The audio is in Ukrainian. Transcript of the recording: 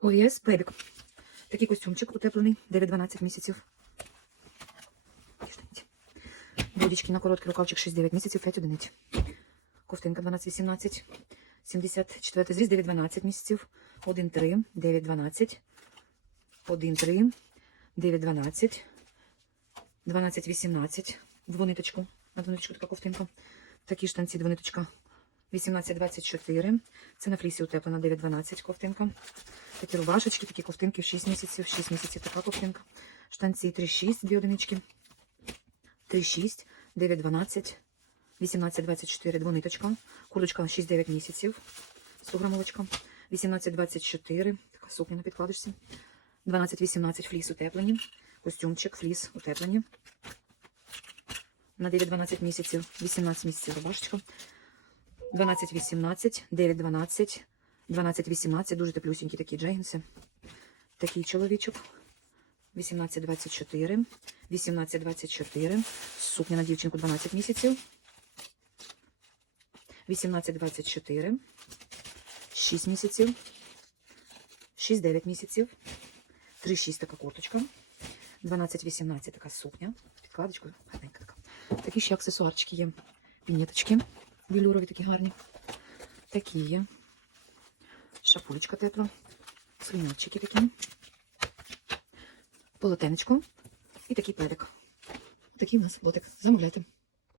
ОВС Бебік. Такий костюмчик утеплений, 9-12 місяців. Будічки на короткий рукавчик 6-9 місяців, 5 одиниць. Ковтинка 12-18. 74 зріз, 9-12 місяців. 1-3, 9-12. 1-3, 9-12. 12-18. Двониточку. На двониточку така ковтинка. Такі штанці, двониточка. 18-24. Це на флісі утеплена 9-12 ковтинка. Такі рубашечки, такі ковтинки в 6 місяців, 6 місяців така ковтинка. Штанці 3-6, дві одинички. 3-6, 9-12, 18-24, двониточка. Курточка 6-9 місяців. 100 грамовочка. 18-24, така сукня на підкладочці. 12-18 фліс утеплені. Костюмчик, фліс утеплені. На 9-12 місяців, 18 місяців рубашечка. 12-18, 9-12, 12-18, дуже теплюсінькі такі джегінси. Такий чоловічок. 18-24, 18-24, сукня на дівчинку 12 місяців. 18-24, 6 місяців, 6-9 місяців, 3-6 така курточка, 12-18 така сукня, підкладочка, гарненька така. Такі ще аксесуарчики є. Пінеточки білюрові такі гарні. Такі є. Шапулечка тепла. Сліночки такі. Полотенечко. І такий педик. Такий у нас лотик. Замовляйте.